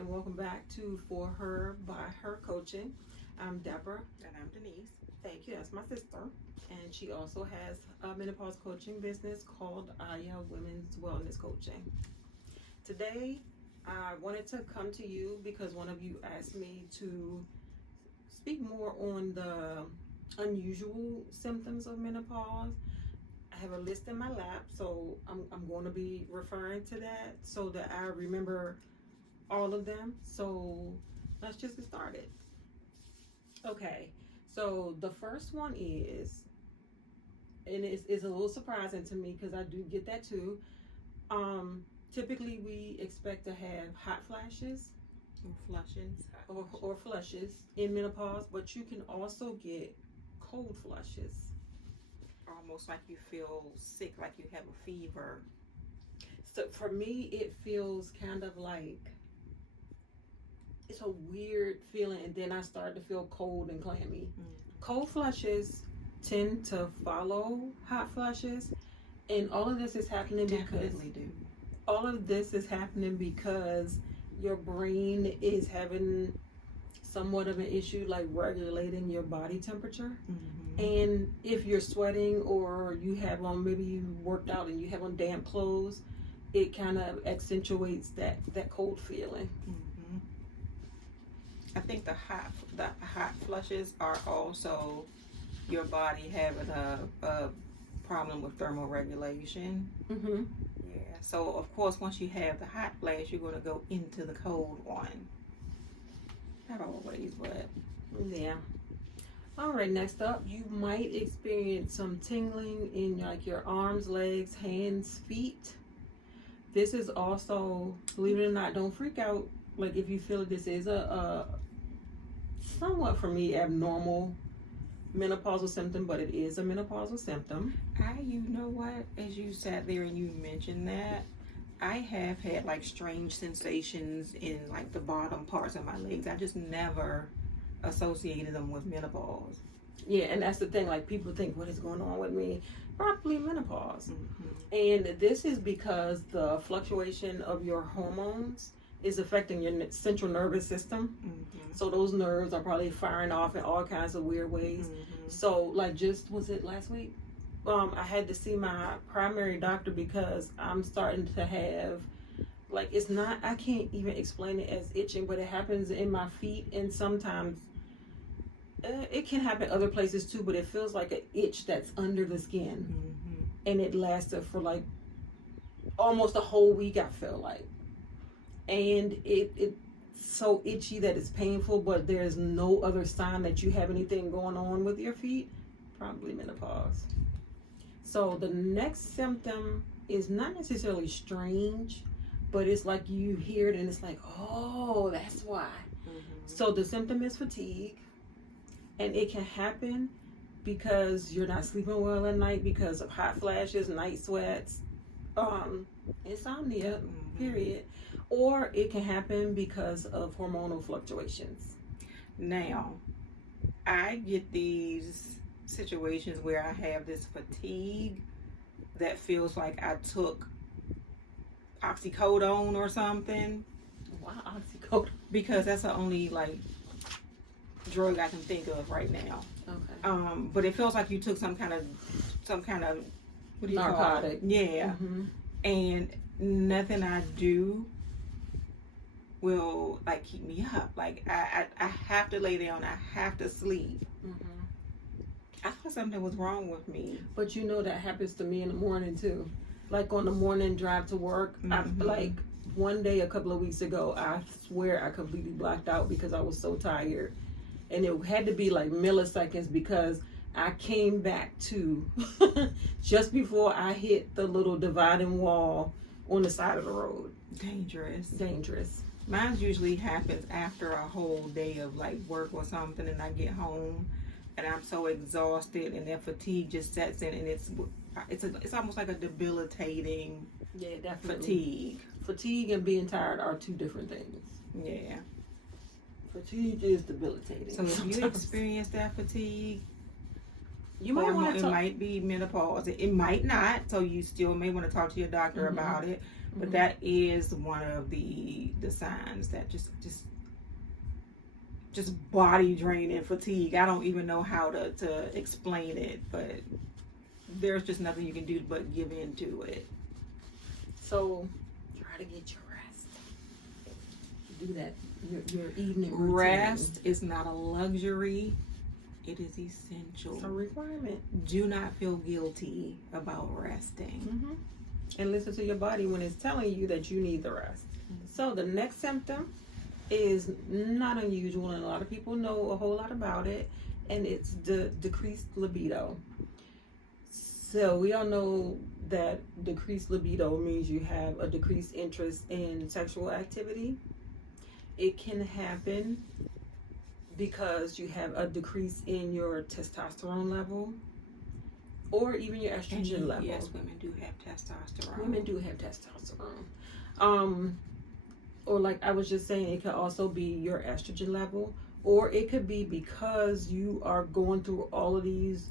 and welcome back to For Her by Her Coaching. I'm Deborah. And I'm Denise. Thank you. That's my sister. And she also has a menopause coaching business called Aya Women's Wellness Coaching. Today, I wanted to come to you because one of you asked me to speak more on the unusual symptoms of menopause. I have a list in my lap, so I'm going to be referring to that so that I remember all of them. So let's just get started. Okay, so the first one is, and it's a little surprising to me because I do get that too. Typically we expect to have hot flashes or flushes in menopause, but you can also get cold flushes. Almost like you feel sick, like you have a fever. So for me, it feels kind of like it's a weird feeling, and then I start to feel cold and clammy. Cold flushes tend to follow hot flushes, and all of this is happening because your brain is having somewhat of an issue like regulating your body temperature. And if you're sweating or you have on, maybe you worked out and you have on damp clothes, it kind of accentuates that cold feeling. I think the hot flushes are also your body having a problem with thermoregulation. Yeah. So of course, once you have the hot flash, you're going to go into the cold one. Not always, but yeah. All right, next up, you might experience some tingling in like your arms, legs, hands, feet. This is also, believe it or not, don't freak out. Like if you feel this is a somewhat, for me, abnormal menopausal symptom, but it is a menopausal symptom. You know what? As you sat there and you mentioned that, I have had like strange sensations in like the bottom parts of my legs. I just never associated them with menopause. Yeah, and that's the thing, like people think, what is going on with me? Probably menopause. And this is because the fluctuation of your hormones is affecting your central nervous system. So those nerves are probably firing off in all kinds of weird ways. So like was it last week? I had to see my primary doctor because I'm starting to have, like, I can't even explain it as itching, but it happens in my feet, and sometimes it can happen other places too, but it feels like an itch that's under the skin. And it lasted for like almost a whole week, I feel like. And it's so itchy that it's painful, but there's no other sign that you have anything going on with your feet. Probably menopause. So the next symptom is not necessarily strange, but it's like you hear it and it's like, oh, that's why. So the symptom is fatigue, and it can happen because you're not sleeping well at night because of hot flashes, night sweats, insomnia, period. Or it can happen because of hormonal fluctuations. Now, I get these situations where I have this fatigue that feels like I took oxycodone or something. Why oxycodone? Because that's the only like drug I can think of right now. Okay. But it feels like you took some kind of what do you narcotic. Call it? Yeah. And nothing I do will like keep me up. Like I have to lay down. I have to sleep. I thought something was wrong with me. But you know that happens to me in the morning too. Like on the morning drive to work, I like one day a couple of weeks ago, I swear I completely blacked out because I was so tired. And it had to be like milliseconds because I came back to just before I hit the little dividing wall on the side of the road. Dangerous. Mine usually happens after a whole day of like work or something, and I get home and I'm so exhausted, and then fatigue just sets in, and it's almost like a debilitating fatigue. Fatigue and being tired are two different things. Yeah. Fatigue is debilitating. So if you experience that fatigue, You might want It to. might be menopause. It might not. So you still may want to talk to your doctor about it. But that is one of the signs that just body drain and fatigue. I don't even know how to explain it, but there's just nothing you can do but give in to it. So try to get your rest. Do that. Your evening routine. Rest is not a luxury. It is essential. It's a requirement. Do not feel guilty about resting. And listen to your body when it's telling you that you need the rest. So the next symptom is not unusual, and a lot of people know a whole lot about it, and it's the decreased libido. So we all know that decreased libido means you have a decreased interest in sexual activity. It can happen because you have a decrease in your testosterone level or even your estrogen level. Yes, women do have testosterone. Women do have testosterone. Or like I was just saying, it could also be your estrogen level, or it could be because you are going through all of these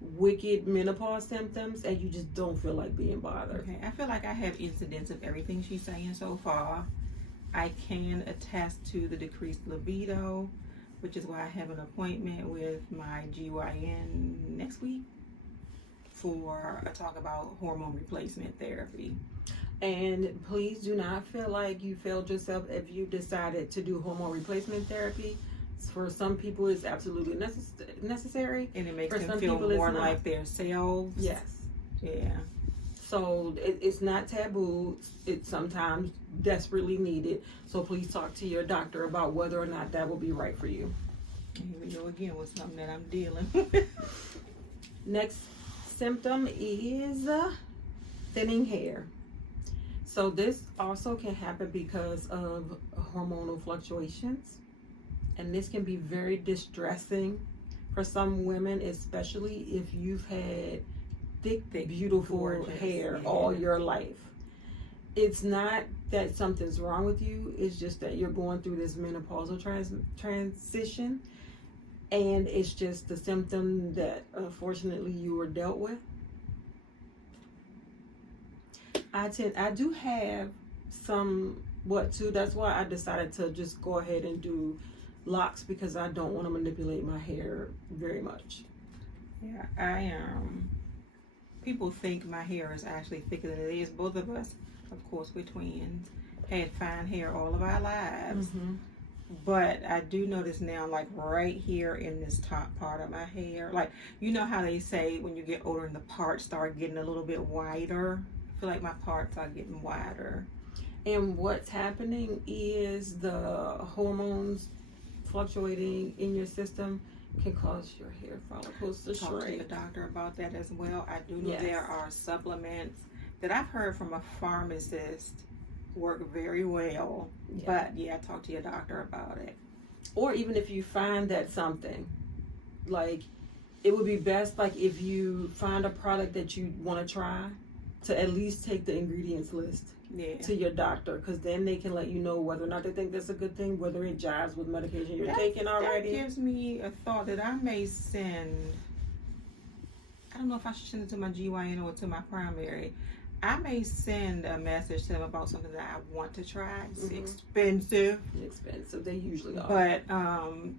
wicked menopause symptoms and you just don't feel like being bothered. Okay, I feel like I have incidents of everything she's saying so far. I can attest to the decreased libido, which is why I have an appointment with my GYN next week for a talk about hormone replacement therapy. And please do not feel like you failed yourself if you decided to do hormone replacement therapy. For some people, it's absolutely necessary. And it makes For them some feel people, it's more not. like themselves. Yes. Yeah. So it's not taboo. It's sometimes desperately needed. So please talk to your doctor about whether or not that will be right for you. And here we go again with something that I'm dealing with. Next symptom is thinning hair. So this also can happen because of hormonal fluctuations. And this can be very distressing for some women, especially if you've had thick, beautiful gorgeous hair all your life. It's not that something's wrong with you. It's just that you're going through this menopausal transition. And it's just the symptom that unfortunately you were dealt with. I do have somewhat too. That's why I decided to just go ahead and do locks, because I don't want to manipulate my hair very much. Yeah, people think my hair is actually thicker than it is. Both of us, of course, we're twins, had fine hair all of our lives. But I do notice now, like right here in this top part of my hair, like, you know how they say when you get older and the parts start getting a little bit wider? I feel like my parts are getting wider. And what's happening is the hormones fluctuating in your system can cause your hair follicles to shrink. Talk to the doctor about that as well. I do know there are supplements that I've heard from a pharmacist work very well. But talk to your doctor about it. Or even if you find that something, like, it would be best, like, if you find a product that you want to try, to at least take the ingredients list to your doctor, because then they can let you know whether or not they think that's a good thing, whether it jives with medication you're taking already. That gives me a thought that I may send. I don't know if I should send it to my GYN or to my primary. I may send a message to them about something that I want to try. It's expensive. They usually are. But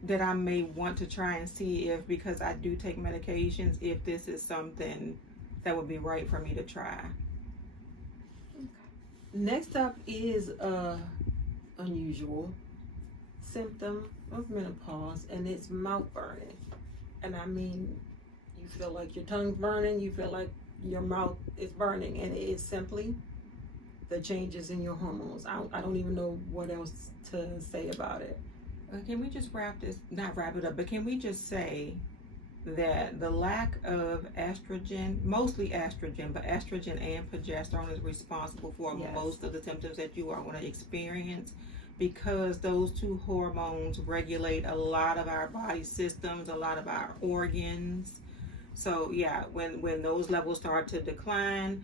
that I may want to try and see if, because I do take medications, if this is something that would be right for me to try. Next up is unusual symptom of menopause, and it's mouth burning. And I mean, you feel like your tongue's burning, you feel like your mouth is burning, and it is simply the changes in your hormones. I don't even know what else to say about it. Can we just not wrap it up, but can we just say that the lack of estrogen, mostly estrogen, but estrogen and progesterone is responsible for most of the symptoms that you are going to experience, because those two hormones regulate a lot of our body systems, a lot of our organs. So when those levels start to decline,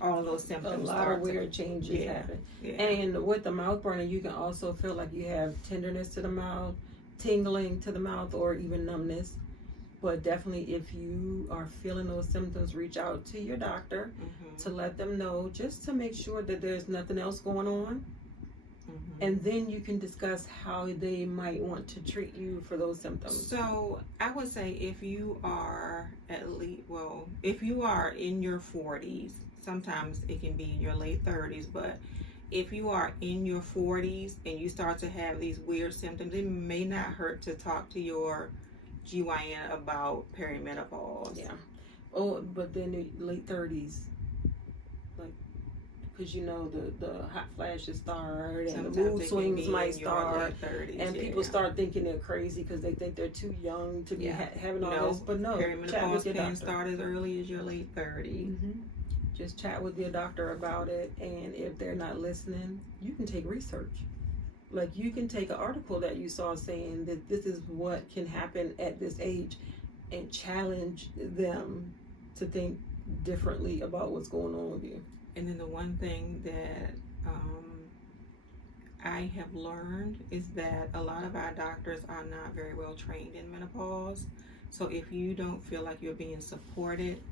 all of those symptoms start. A lot of weird changes happen. And with the mouth burning, you can also feel like you have tenderness to the mouth, tingling to the mouth, or even numbness. But definitely, if you are feeling those symptoms, reach out to your doctor to let them know, just to make sure that there's nothing else going on. And then you can discuss how they might want to treat you for those symptoms. So I would say if you are if you are in your 40s, sometimes it can be in your late 30s, but if you are in your 40s and you start to have these weird symptoms, it may not hurt to talk to your GYN about perimenopause. Yeah. Oh, but then the late 30s, like, because you know the hot flashes start and Sometimes the mood swings might start, 30s, and people start thinking they're crazy because they think they're too young to be having all this. But no, perimenopause can start as early as your late 30s. Just chat with your doctor about it, and if they're not listening, you can take research. Like, you can take an article that you saw saying that this is what can happen at this age and challenge them to think differently about what's going on with you. And then the one thing that I have learned is that a lot of our doctors are not very well trained in menopause. So if you don't feel like you're being supported,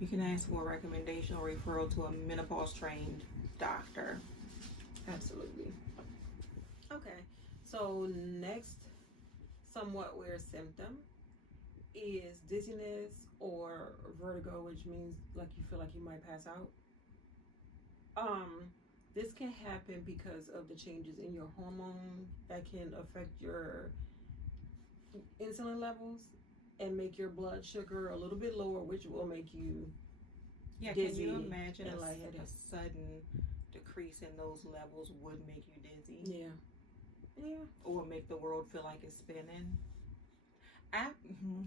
you can ask for a recommendation or referral to a menopause trained doctor. Absolutely. Okay, so next somewhat weird symptom is dizziness or vertigo, which means like you feel like you might pass out. This can happen because of the changes in your hormone that can affect your insulin levels and make your blood sugar a little bit lower, which will make you dizzy. Can you imagine and a sudden decrease in those levels would make you dizzy? Yeah. Or make the world feel like it's spinning.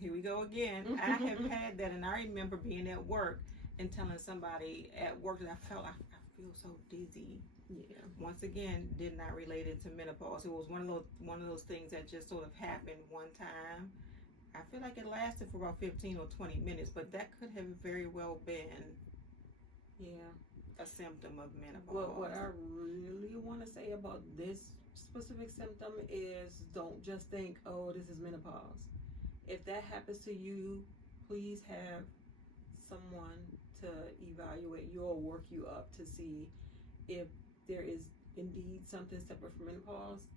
Here we go again. I have had that, and I remember being at work and telling somebody at work that I feel so dizzy. Yeah. Once again, did not relate it to menopause. It was one of those things that just sort of happened one time. I feel like it lasted for about 15 or 20 minutes, but that could have very well been a symptom of menopause. What I really want to say about this specific symptom is, don't just think, oh, this is menopause. If that happens to you, please have someone to evaluate you or work you up to see if there is indeed something separate from menopause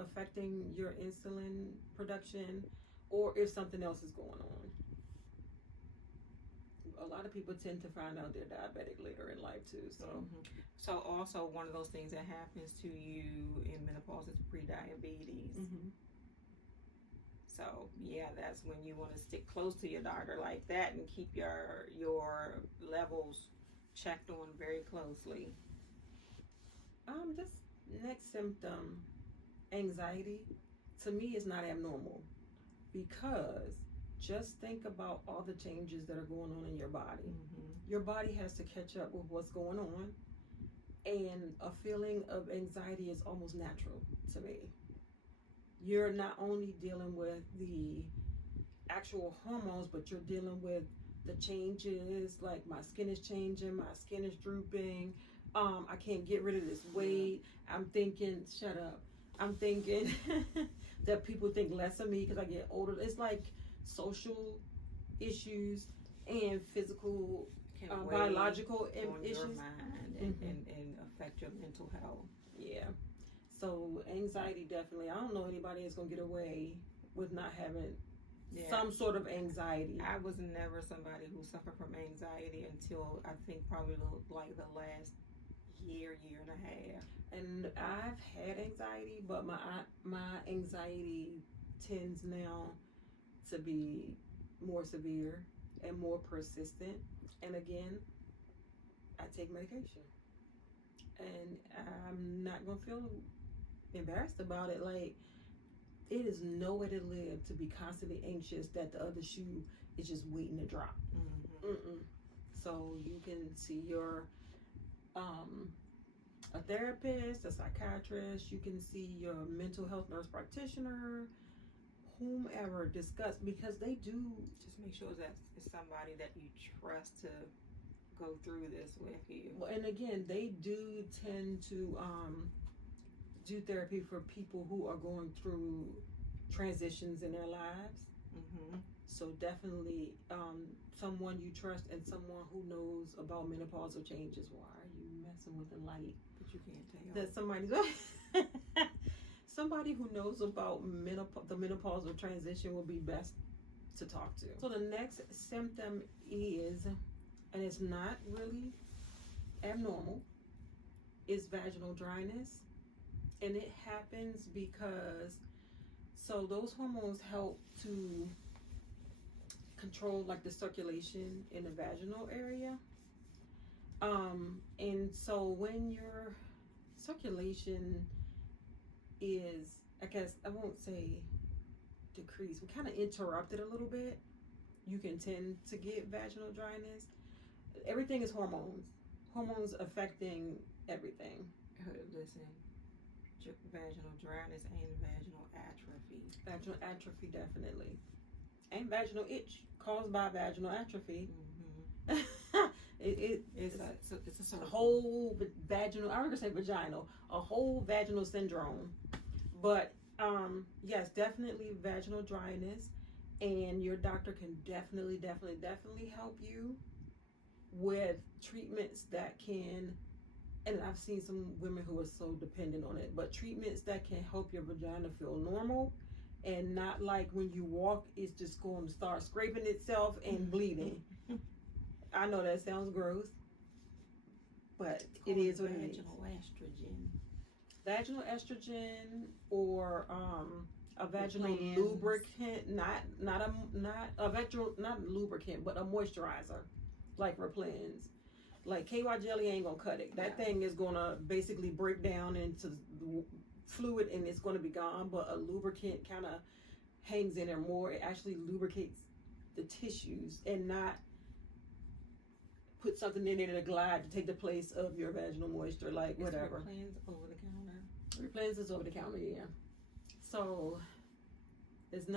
affecting your insulin production, or if something else is going on. A lot of people tend to find out they're diabetic later in life too. So also one of those things that happens to you in menopause is prediabetes. So that's when you want to stick close to your doctor like that and keep your levels checked on very closely. This next symptom, anxiety, to me is not abnormal, because just think about all the changes that are going on in your body. Your body has to catch up with what's going on, and a feeling of anxiety is almost natural to me. You're not only dealing with the actual hormones, but you're dealing with the changes, like my skin is changing, my skin is drooping, I can't get rid of this weight. I'm thinking that people think less of me because I get older. It's like social issues and physical, biological issues. Your mind and affect your mental health. Yeah. So anxiety, definitely. I don't know anybody that's gonna get away with not having some sort of anxiety. I was never somebody who suffered from anxiety until I think probably like the last year and a half. And I've had anxiety, but my anxiety tends now to be more severe and more persistent. And again, I take medication, and I'm not gonna feel embarrassed about it. Like, it is no way to live to be constantly anxious that the other shoe is just waiting to drop. So you can see your a therapist, a psychiatrist. You can see your mental health nurse practitioner, whomever. Discuss, because they do. Just make sure that it's somebody that you trust to go through this with you. Well, and again, they do tend to do therapy for people who are going through transitions in their lives. So definitely someone you trust and someone who knows about menopausal changes. Why are you messing with the light? But you can't tell. That somebody who knows about the menopausal transition will be best to talk to. So the next symptom is, and it's not really abnormal, is vaginal dryness. And it happens because, so those hormones help to control like the circulation in the vaginal area. And so when your circulation is, I guess I won't say decreased, we kind of interrupt it a little bit, you can tend to get vaginal dryness. Everything is hormones affecting everything. Listen, vaginal dryness and vaginal atrophy. Vaginal atrophy, definitely. And vaginal itch caused by vaginal atrophy. It's a whole vaginal, I was gonna say vaginal, a whole vaginal syndrome. But yes, definitely vaginal dryness, and your doctor can definitely help you with treatments that can, and I've seen some women who are so dependent on it, but treatments that can help your vagina feel normal and not like when you walk, it's just going to start scraping itself and bleeding. I know that sounds gross, but it is what it is. Vaginal estrogen. Vaginal estrogen, or a vaginal lubricant, not lubricant, but a moisturizer, like Replens. Like KY jelly ain't gonna cut it. That thing is gonna basically break down into fluid and it's gonna be gone. But a lubricant kind of hangs in there more. It actually lubricates the tissues and not put something in there to glide to take the place of your vaginal moisture, like whatever. Replens over the counter. Replens is over the counter, yeah. So this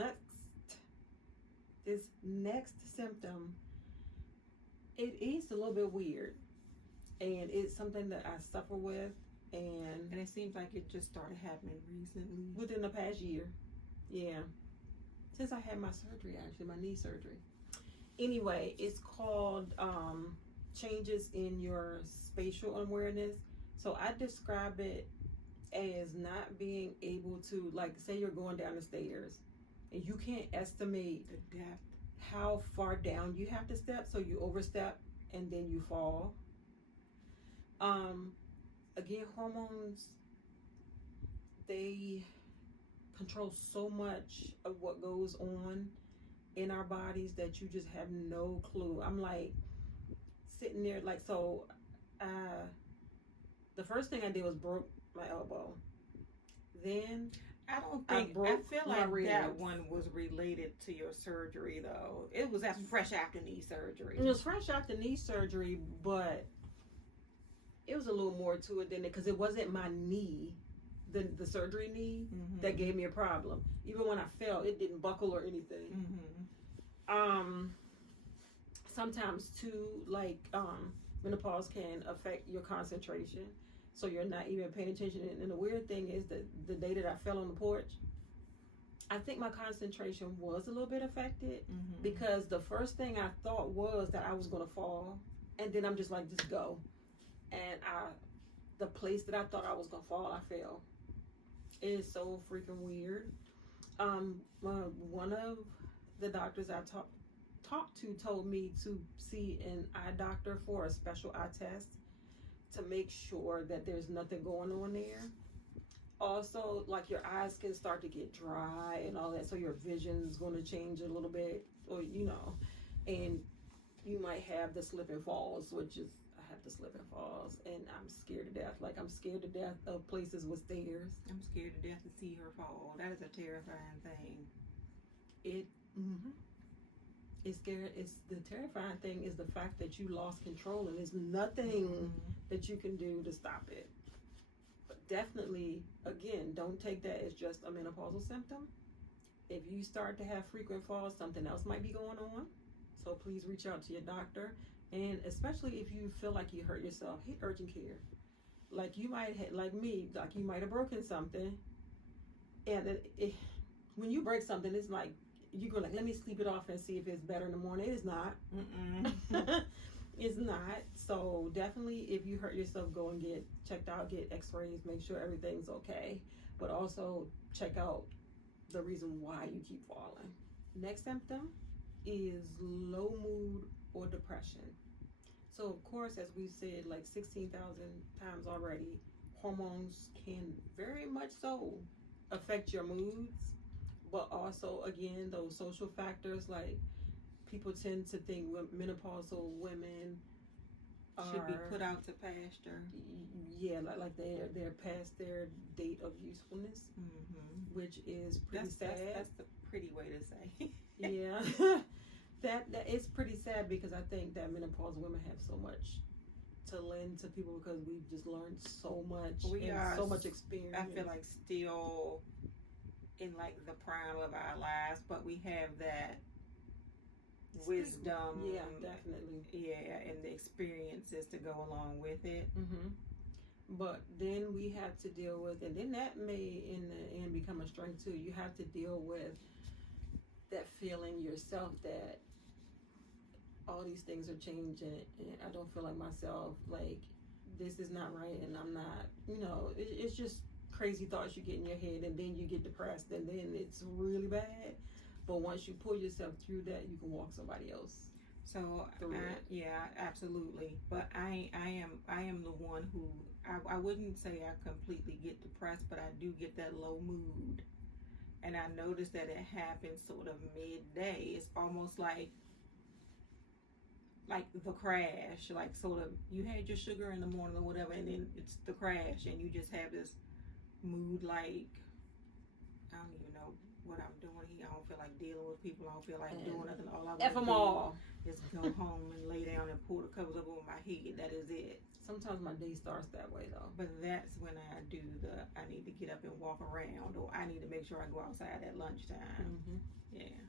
next symptom, it is a little bit weird, and it's something that I suffer with, and it seems like it just started happening recently, within the past year. Yeah, since I had my surgery, actually my knee surgery. Anyway, it's called changes in your spatial awareness. So I describe it as not being able to, like, say you're going down the stairs and you can't estimate the depth, how far down you have to step, so you overstep and then you fall. Again, hormones, they control so much of what goes on in our bodies that you just have no clue. I'm like sitting there, like, so the first thing I did was broke my elbow. Then I feel like that one was related to your surgery, though. It was fresh after knee surgery. It was fresh after knee surgery, but it was a little more to it than it, because it wasn't my knee, the surgery knee, that gave me a problem. Even when I fell, it didn't buckle or anything. Sometimes too, like menopause can affect your concentration, so you're not even paying attention. And the weird thing is that the day that I fell on the porch, I think my concentration was a little bit affected, because the first thing I thought was that I was going to fall, and then I'm just like, just go. And the place that I thought I was going to fall, I fell. It is so freaking weird. One of the doctors I talked to told me to see an eye doctor for a special eye test to make sure that there's nothing going on there. Also, like, your eyes can start to get dry and all that, so your vision's going to change a little bit, or and you might have the slip and falls, which is, I have the slip and falls, and I'm scared to death. Like, I'm scared to death of places with stairs. I'm scared to death to see her fall. That is a terrifying thing. It's scary. It's the terrifying thing is the fact that you lost control, and there's nothing that you can do to stop it. But definitely, again, don't take that as just a menopausal symptom. If you start to have frequent falls, something else might be going on. So please reach out to your doctor, and especially if you feel like you hurt yourself, hit urgent care. Like, you might have, like me, like, you might have broken something, and when you break something, it's like you go like, let me sleep it off and see if it's better in the morning. It is not. It's not. So definitely, if you hurt yourself, go and get checked out, get x-rays, make sure everything's okay, but also check out the reason why you keep falling. Next symptom is low mood or depression. So of course, as we said like 16,000 times already, hormones can very much so affect your moods, but also again those social factors, like people tend to think menopausal women should be put out to pasture. Yeah, like they're past their date of usefulness, which is pretty sad. That's the pretty way to say. Yeah, that is pretty sad, because I think that menopausal women have so much to lend to people because we've just learned so much. So much experience. I feel like still in like the prime of our lives, but we have that wisdom. Yeah, definitely. Yeah, and the experiences to go along with it. But then we have to deal with, and then that may in the end become a strength too. You have to deal with that feeling yourself that all these things are changing and I don't feel like myself, like this is not right and I'm not, it's just crazy thoughts you get in your head, and then you get depressed, and then it's really bad. But once you pull yourself through that, you can walk somebody else. So yeah, absolutely. But I am the one who I wouldn't say I completely get depressed, but I do get that low mood, and I notice that it happens sort of midday. It's almost like the crash, like sort of you had your sugar in the morning or whatever, and then it's the crash, and you just have this mood like I don't even know what I'm doing here. I don't feel like dealing with people. I don't feel like doing nothing. All I want to do is go home and lay down and pull the covers up over my head. That is it. Sometimes my day starts that way though. But that's when I do I need to get up and walk around, or I need to make sure I go outside at lunchtime. Yeah.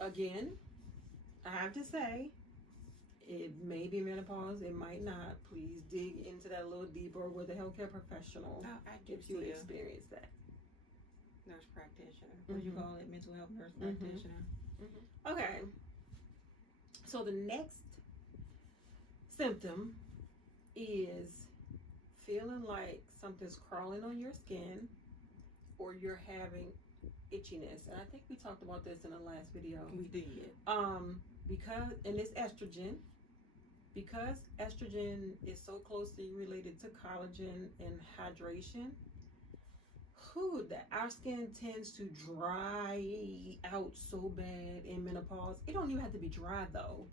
Again, I have to say, it may be menopause, it might not. Please dig into that a little deeper with a healthcare professional if you experience that. Nurse practitioner. What do you call it? Mental health nurse practitioner. Okay. So the next symptom is feeling like something's crawling on your skin, or you're having itchiness. And I think we talked about this in the last video. We did. Because it's estrogen. Because estrogen is so closely related to collagen and hydration, that our skin tends to dry out so bad in menopause. It don't even have to be dry though.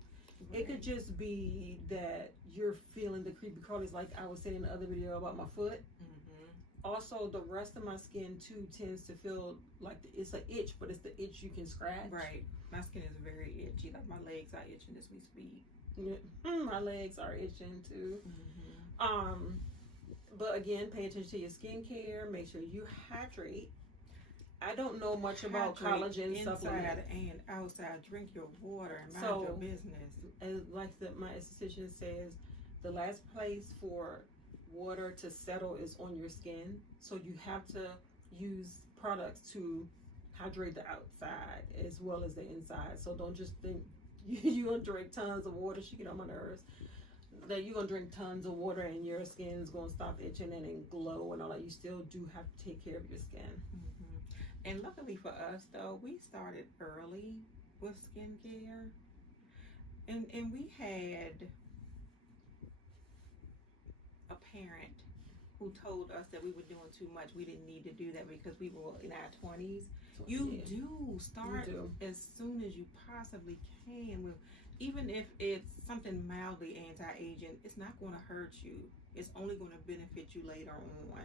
Right. It could just be that you're feeling the creepy crawlies, like I was saying in the other video about my foot. Also, the rest of my skin too tends to feel like it's an itch, but it's the itch you can scratch. Right. My skin is very itchy. Like my legs are itching as we speak. Yeah. My legs are itching too. But again, pay attention to your skincare. Make sure you hydrate. I don't know much about collagen supplements. Inside and outside. Drink your water and mind your business. As like my esthetician says, the last place for water to settle is on your skin. So you have to use products to hydrate the outside as well as the inside. So don't just think you're gonna drink tons of water. She get on my nerves. That you're gonna drink tons of water and your skin's gonna stop itching and then glow and all that. You still do have to take care of your skin. And luckily for us though, we started early with skincare, and we had a parent who told us that we were doing too much. We didn't need to do that because we were in our 20s. You do start as soon as you possibly can with, even if it's something mildly anti-aging, it's not going to hurt you. It's only going to benefit you later on.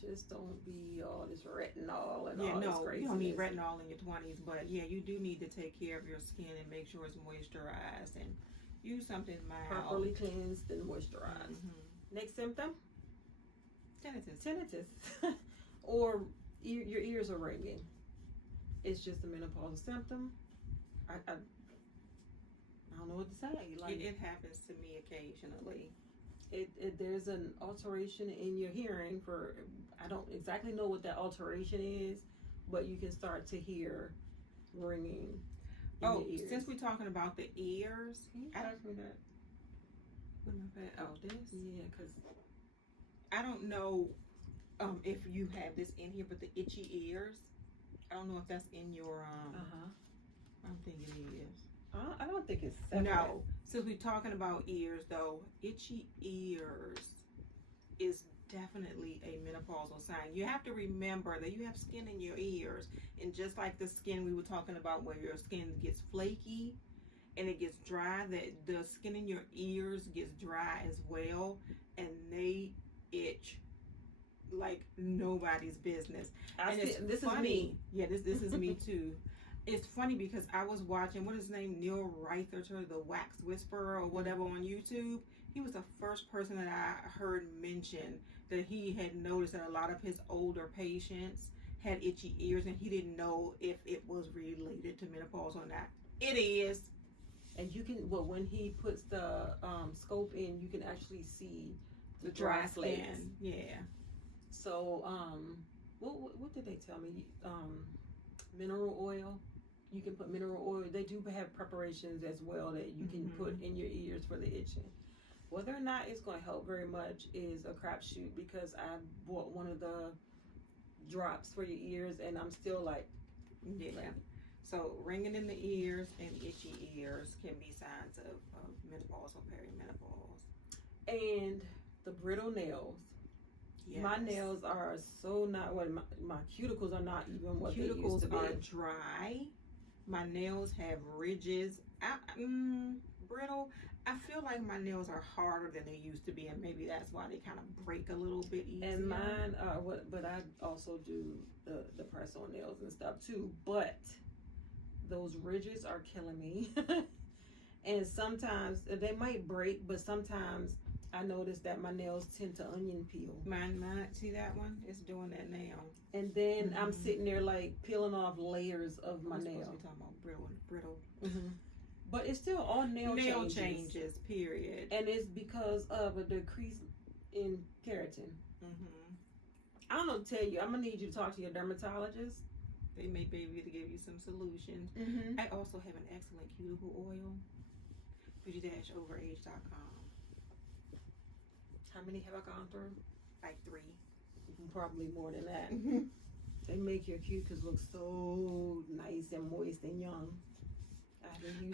Just don't be all this retinol and all this crazy. You don't need retinol in your 20s, but yeah, you do need to take care of your skin and make sure it's moisturized and use something mild. Properly cleansed and moisturized. Next symptom? Tinnitus. Or your ears are ringing. It's just a menopausal symptom. I don't know what to say. Like it happens to me occasionally. There's an alteration in your hearing. I don't exactly know what that alteration is, but you can start to hear ringing. Since we're talking about the ears, Can you pass me that? This? Yeah, because I don't know if you have this in here, but the itchy ears. I don't know if that's in your I don't think it is. I don't think it's separate. No. Since we're talking about ears, though, itchy ears is definitely a menopausal sign. You have to remember that you have skin in your ears, and just like the skin we were talking about, where your skin gets flaky and it gets dry, that the skin in your ears gets dry as well, and they itch like nobody's business. This funny. is me. Yeah, this is me too. It's funny because I was watching, what is his name, Neil Reitherter, the Wax Whisperer or whatever on YouTube. He was the first person that I heard mention that he had noticed that a lot of his older patients had itchy ears, and he didn't know if it was related to menopause or not. It is. And you can, when he puts the scope in, you can actually see the dry flakes. Skin. Yeah. So, what did they tell me? Mineral oil. You can put mineral oil. They do have preparations as well that you can put in your ears for the itching. Whether or not it's going to help very much is a crapshoot, because I bought one of the drops for your ears and I'm still like, yeah. So ringing in the ears and itchy ears can be signs of menopause or perimenopause. And the brittle nails. Yes. My nails are so not what my cuticles are not even what they used to be. Cuticles are dry. My nails have ridges. Brittle. I feel like my nails are harder than they used to be, and maybe that's why they kind of break a little bit easier. And mine are but I also do the press on nails and stuff too. But those ridges are killing me. And sometimes they might break, but sometimes I notice that my nails tend to onion peel. Mine, see that one? It's doing that now. And then I'm sitting there like peeling off layers of my nail. We're talking about brittle. But it's still all nail changes. Period. And it's because of a decrease in keratin. I don't know what to tell you. I'm gonna need you to talk to your dermatologist. They may be able to give you some solutions. I also have an excellent cuticle oil. beauty-overage.com. How many have I gone through? Like 3. Probably more than that. They make your cuticles look so nice and moist and young.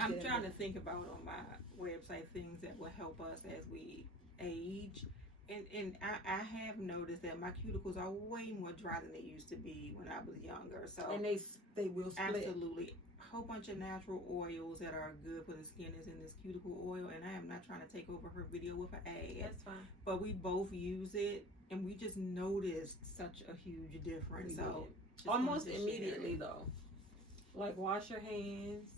I'm trying to think about on my website things that will help us as we age. And I have noticed that my cuticles are way more dry than they used to be when I was younger. So and they will split. Absolutely. A whole bunch of natural oils that are good for the skin is in this cuticle oil, and I am not trying to take over her video with an ad. That's fine. But we both use it, and we just noticed such a huge difference. So almost immediately though. Like wash your hands,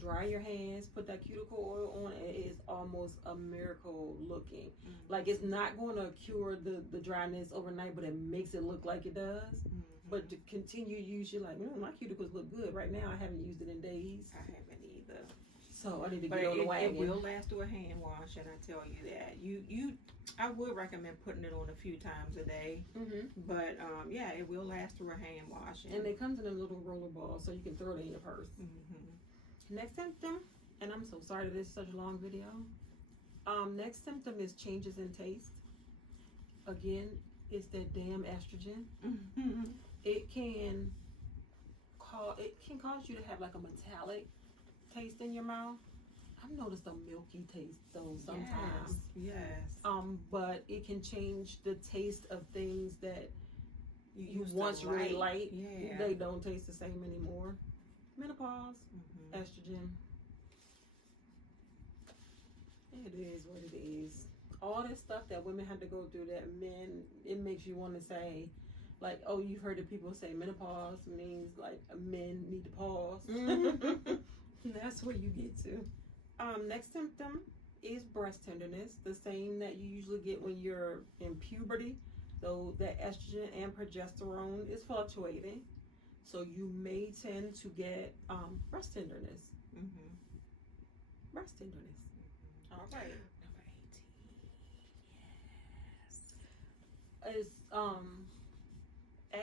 dry your hands, put that cuticle oil on, and it is almost a miracle looking. Like it's not going to cure the dryness overnight, but it makes it look like it does. But to continue to use, you're like, my cuticles look good. Right now, I haven't used it in days. I haven't either. So I need to get on the wagon. It will last through a hand wash, and I tell you that. I would recommend putting it on a few times a day. But yeah, it will last through a hand wash. And it comes in a little roller ball, so you can throw it in your purse. Next symptom, and I'm so sorry that this is such a long video. Next symptom is changes in taste. Again, it's that damn estrogen. It can cause you to have like a metallic taste in your mouth. I've noticed a milky taste though sometimes. Yes. But it can change the taste of things that you once really liked. Yeah. They don't taste the same anymore. Menopause, estrogen. It is what it is. All this stuff that women have to go through that men, it makes you want to say, like, oh, you've heard of people say menopause means like men need to pause. That's where you get to. Next symptom is breast tenderness, the same that you usually get when you're in puberty. So that estrogen and progesterone is fluctuating. So you may tend to get breast tenderness. Breast tenderness. All right. Number 18. Yes. Is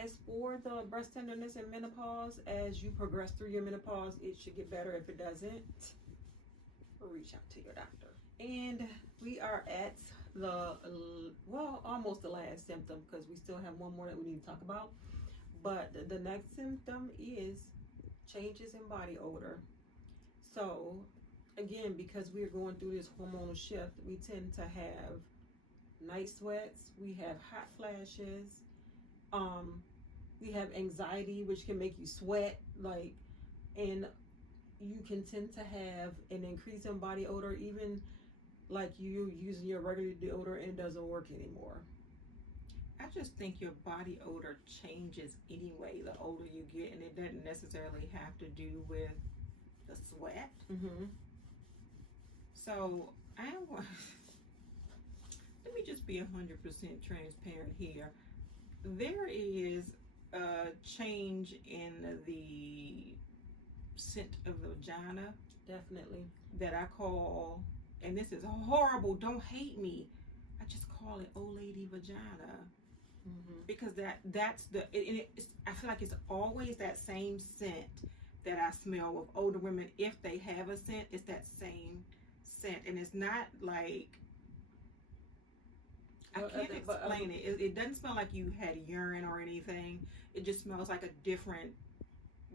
as for the breast tenderness and menopause, as you progress through your menopause, it should get better. If it doesn't, reach out to your doctor. And we are at the, well, almost the last symptom, because we still have one more that we need to talk about. But the next symptom is changes in body odor. So, again, because we're going through this hormonal shift, we tend to have night sweats, we have hot flashes, we have anxiety, which can make you sweat, like, and you can tend to have an increase in body odor, even like you using your regular deodorant and it doesn't work anymore. I just think your body odor changes anyway the older you get, and it doesn't necessarily have to do with the sweat. Mm-hmm. So let me just be 100% transparent here. There is a change in the scent of the vagina. Definitely. That I call, and this is horrible, don't hate me, I just call it old lady vagina. Mm-hmm. Because that's I feel like it's always that same scent that I smell with older women. If they have a scent, it's that same scent, and it's not like, I can't explain it. It doesn't smell like you had urine or anything. It just smells like a different,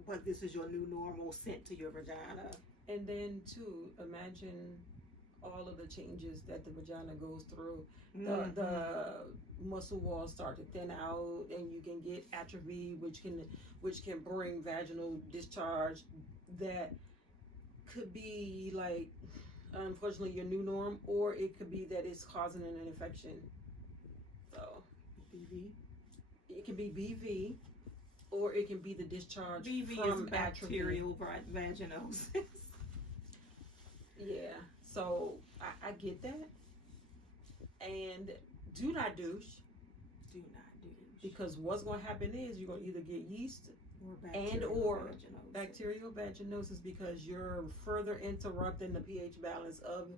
but this is your new normal scent to your vagina. And then too, imagine all of the changes that the vagina goes through. The muscle walls start to thin out, and you can get atrophy, which can bring vaginal discharge that could be like, unfortunately, your new norm, or it could be that it's causing an infection. So BV. It can be BV, or it can be the discharge BV from is bacterial vaginosis. Yeah, so I get that. And do not douche. Do not douche. Because what's going to happen is you're going to either get yeast or bacterial vaginosis, because you're further interrupting the pH balance of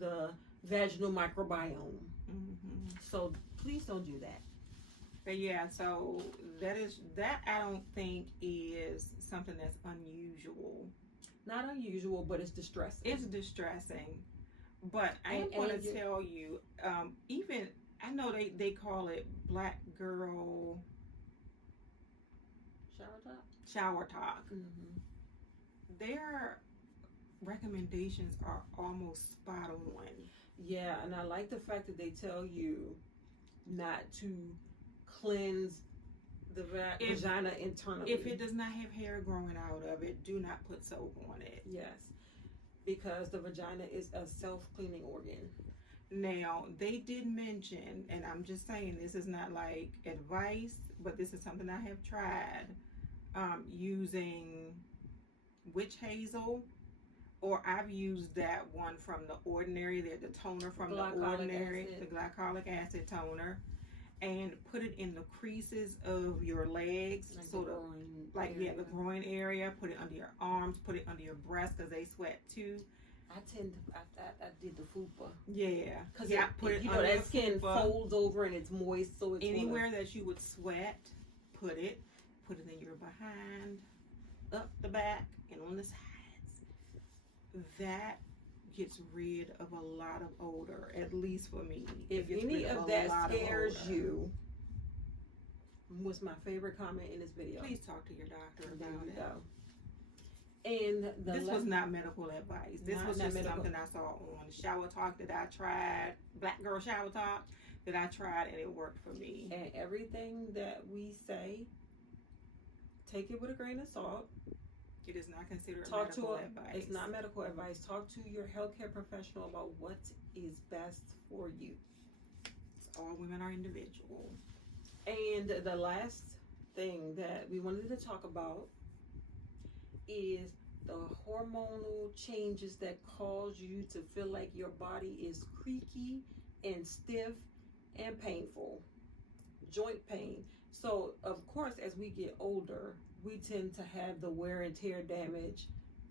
the vaginal microbiome. Mm-hmm. So please don't do that. But yeah, so that I don't think is something that's unusual. Not unusual, but it's distressing. It's distressing. But I am going to tell you, even, I know they call it black girl shower talk. Mm-hmm. Their recommendations are almost spot on. Yeah, and I like the fact that they tell you not to cleanse the vagina internally. If it does not have hair growing out of it, do not put soap on it. Yes, because the vagina is a self-cleaning organ. Now, they did mention, and I'm just saying, this is not like advice, but this is something I have tried, using witch hazel, or I've used that one from The Ordinary, the toner from The Ordinary, the glycolic acid toner, and put it in the creases of your legs, like sort of like the groin area. Put it under your arms, put it under your breasts, because they sweat too. I did the fupa. Yeah, because put it. You know that skin folds over and it's moist, so it's anywhere that you would sweat. Put it in your behind, up the back, and on the sides. That gets rid of a lot of odor, at least for me. If any of that scares you, what's my favorite comment in this video? Please talk to your doctor about it. Go. And this was not medical advice. This was just something I saw on Shower Talk that I tried, Black Girl Shower Talk that I tried, and it worked for me. And everything that we say, take it with a grain of salt. It is not considered medical advice. It's not medical advice. Talk to your healthcare professional about what is best for you. All women are individual. And the last thing that we wanted to talk about is the hormonal changes that cause you to feel like your body is creaky and stiff and painful. Joint pain. So, of course, as we get older, we tend to have the wear and tear damage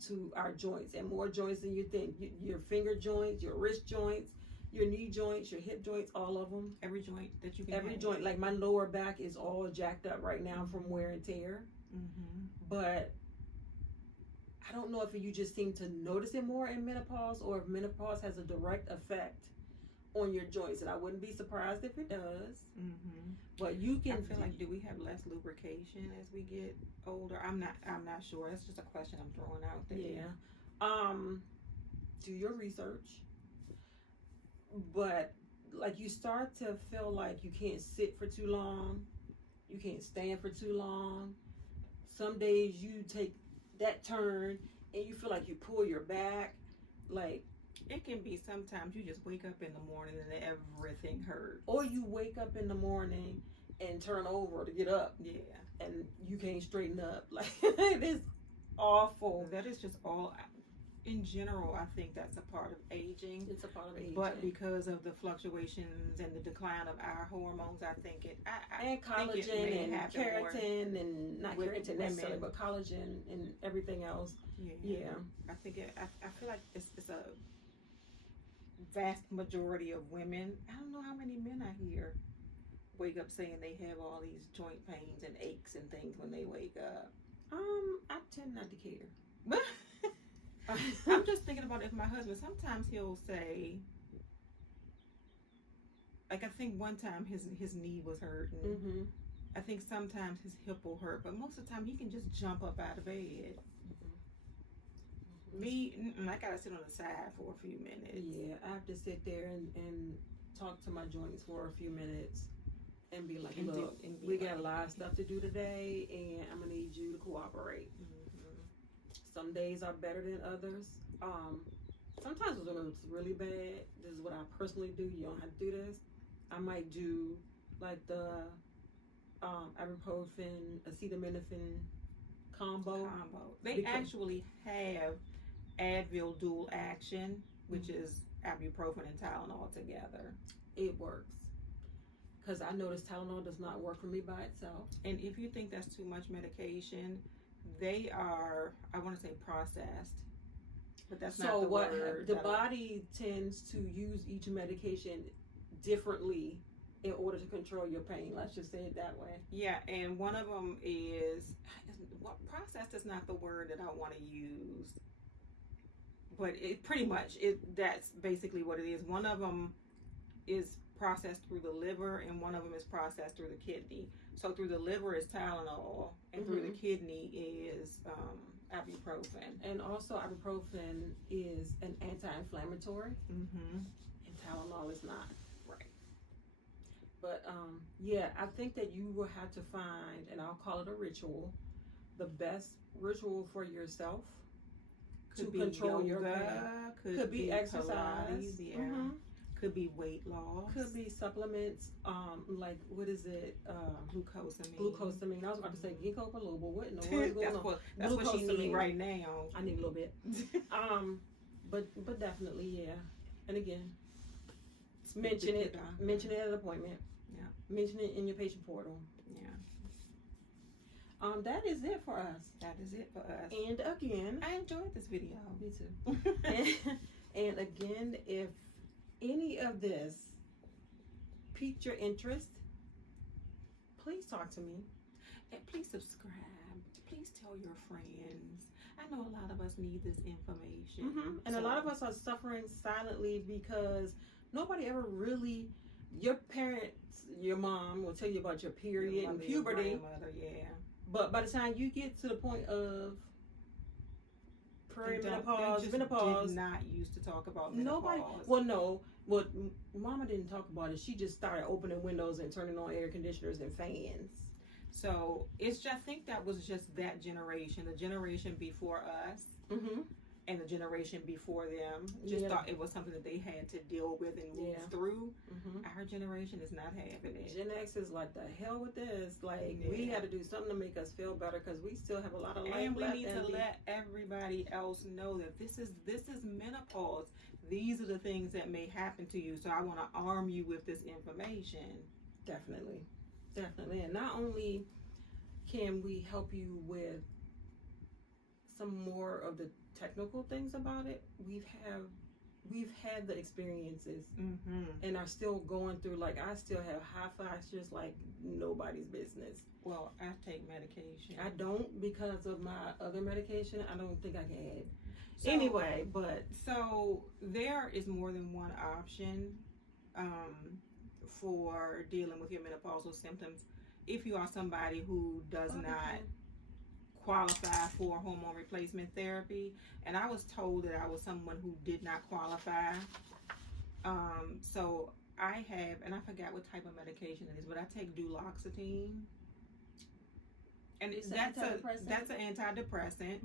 to our joints, and more joints than you think. Your finger joints, your wrist joints, your knee joints, your hip joints, all of them. Every joint that you can. Every have. joint, like my lower back is all jacked up right now from wear and tear. But I don't know if you just seem to notice it more in menopause, or if menopause has a direct effect on your joints, and I wouldn't be surprised if it does. But you can. I feel like, do we have less lubrication as we get older? I'm not sure. That's just a question I'm throwing out there. Yeah. Do your research. But like, you start to feel like you can't sit for too long, you can't stand for too long. Some days you take that turn and you feel like you pull your back. Like, it can be sometimes you just wake up in the morning and everything hurts. Or you wake up in the morning and turn over to get up. Yeah. And you can't straighten up. Like, it is awful. That is just all. In general, I think that's a part of aging. It's a part of aging. But because of the fluctuations and the decline of our hormones, I think it. And collagen and keratin, and not keratin necessarily, but collagen and everything else. Yeah. I think I feel like it's a vast majority of women. I don't know how many men I hear wake up saying they have all these joint pains and aches and things when they wake up. I tend not to care. I'm just thinking about if my husband, sometimes he'll say, like, I think one time his knee was hurting. I think sometimes his hip will hurt, but most of the time he can just jump up out of bed. Me, I gotta sit on the side for a few minutes. Yeah, I have to sit there and talk to my joints for a few minutes and be like, look, we got a lot of stuff to do today, and I'm gonna need you to cooperate. Some days are better than others. Sometimes when it's really bad, this is what I personally do. You don't have to do this. I might do like the ibuprofen, acetaminophen combo. They actually have Advil dual action, which is ibuprofen and Tylenol together. It works. Because I noticed Tylenol does not work for me by itself. And if you think that's too much medication, they are, I want to say, processed, but that's not the word. The body tends to use each medication differently in order to control your pain. Let's just say it that way. Yeah, and one of them is, processed is not the word that I want to use, but it pretty much, that's basically what it is. One of them is processed through the liver, and one of them is processed through the kidney. So through the liver is Tylenol, and through the kidney is ibuprofen. And also ibuprofen is an anti-inflammatory, and Tylenol is not. Right. But yeah, I think that you will have to find, and I'll call it a ritual, the best ritual for yourself to control your pain. Could be exercise. Pilates, Could be weight loss. Could be supplements, like, what is it? Glucosamine. I was about to say ginkgo biloba. What in the world is going on? That's what she needs right now. I need a little bit. But definitely, yeah. And again, mention it at an appointment. Yeah. Mention it in your patient portal. Yeah. That is it for us. That is it for us. And again, I enjoyed this video. Me too. and again, if any of this piqued your interest, please talk to me. And please subscribe. Please tell your friends. I know a lot of us need this information. And a lot of us are suffering silently because nobody ever really, your parents, your mom will tell you about your period and puberty. Your grandmother, yeah. But by the time you get to the point of menopause, did not used to talk about menopause. Mama didn't talk about it. She just started opening windows and turning on air conditioners and fans. So it's just, I think that was just that generation, the generation before us, and the generation before them. Just thought it was something that they had to deal with and move through. Our generation is not having it. Gen X is like, the hell with this. Like, we got to do something to make us feel better because we still have a lot of life and left. We need to let everybody else know that this is menopause. These are the things that may happen to you. So I want to arm you with this information. Definitely. And not only can we help you with some more of the technical things about it, we have we've had the experiences Mm-hmm. and are still going through. Like, I still have hot flashes like nobody's business. Well, I take medication. I don't, because of my other medication. I don't think I can. So, Anyway, but so there is more than one option for dealing with your menopausal symptoms. If you are somebody who does not qualify for hormone replacement therapy, and I was told that I was someone who did not qualify. So I have, and I forgot what type of medication it is, but I take duloxetine. And that's an antidepressant,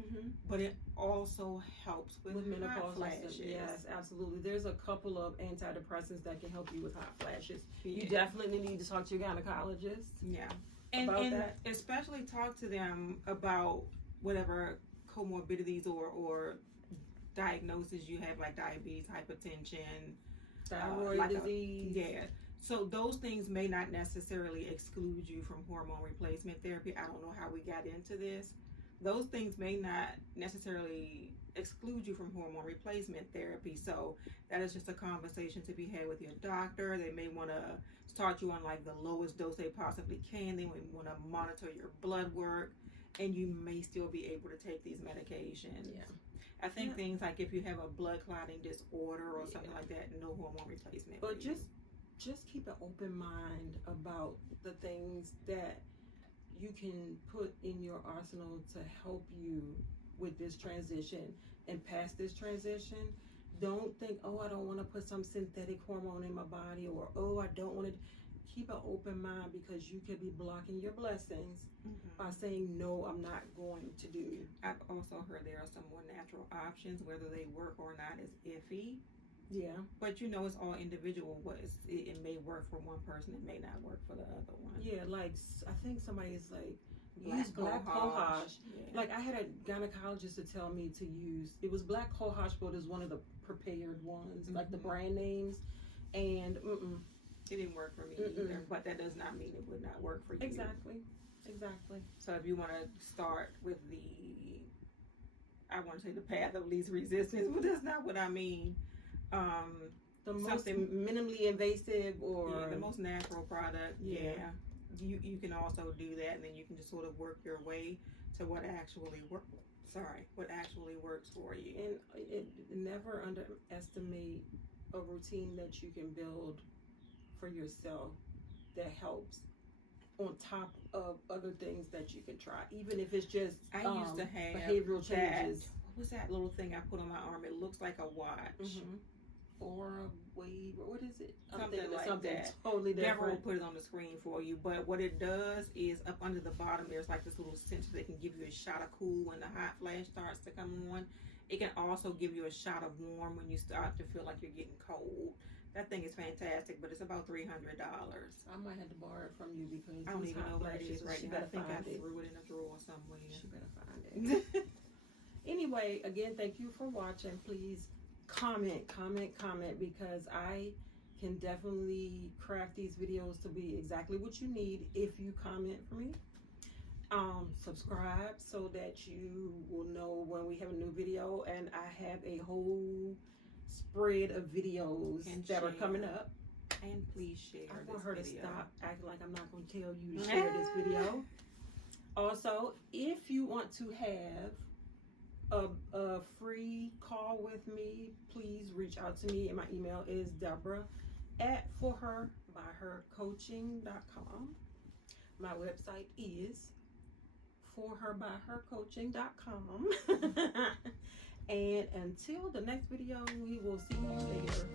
but it also helps with hot flashes. Yes, absolutely. There's a couple of antidepressants that can help you with hot flashes. Yeah. You definitely need to talk to your gynecologist. Yeah, and that. Especially talk to them about whatever comorbidities or diagnoses you have, like diabetes, hypertension, Thyroid disease. Yeah. So those things may not necessarily exclude you from hormone replacement therapy. I don't know how we got into this. Those things may not necessarily exclude you from hormone replacement therapy. So that is just a conversation to be had with your doctor. They may want to start you on like the lowest dose they possibly can. They may want to monitor your blood work, and you may still be able to take these medications. Yeah. I think things like if you have a blood clotting disorder or something like that, no hormone replacement. But just keep an open mind about the things that you can put in your arsenal to help you with this transition and past this transition. Don't think, oh, I don't want to put some synthetic hormone in my body, or oh, I don't want to. Keep an open mind, because you could be blocking your blessings by saying, no, I'm not going to do. I've also heard there are some more natural options. Whether they work or not is iffy. Yeah. But it's all individual. It may work for one person, it may not work for the other one. Yeah, like I think somebody's like, Black cohosh. Yeah. Like, I had a gynecologist to tell me to use, it was black cohosh, but it was one of the prepared ones, like the brand names, and it didn't work for me either. But that does not mean it would not work for you. Exactly. So if you want to start with I want to say the path of least resistance, but that's not what I mean. The most minimally invasive, or the most natural product. Yeah. You can also do that, and then you can just sort of work your way to what actually works for you. And never underestimate a routine that you can build for yourself that helps, on top of other things that you can try, even if it's just I used to have behavioral changes. What was that little thing I put on my arm? It looks like a watch. Or a wave, or what is it? Something like that. Totally different. Deborah will put it on the screen for you. But what it does is, up under the bottom, there's like this little sensor that can give you a shot of cool when the hot flash starts to come on. It can also give you a shot of warm when you start to feel like you're getting cold. That thing is fantastic, but it's about $300. I might have to borrow it from you, because I don't even know where it is right now. I think I threw it in a drawer somewhere. She better find it. Anyway, again, thank you for watching. Please comment, because I can definitely craft these videos to be exactly what you need if you comment for me. Subscribe so that you will know when we have a new video, and I have a whole spread of videos that are coming up. And please share I this want her video. to stop acting like I'm not going to tell you to share this video. Also, if you want to have a free call with me, please reach out to me, and my email is deborah@forherbyhercoaching.com. My website is forherbyhercoaching.com. And until the next video, we will see you later.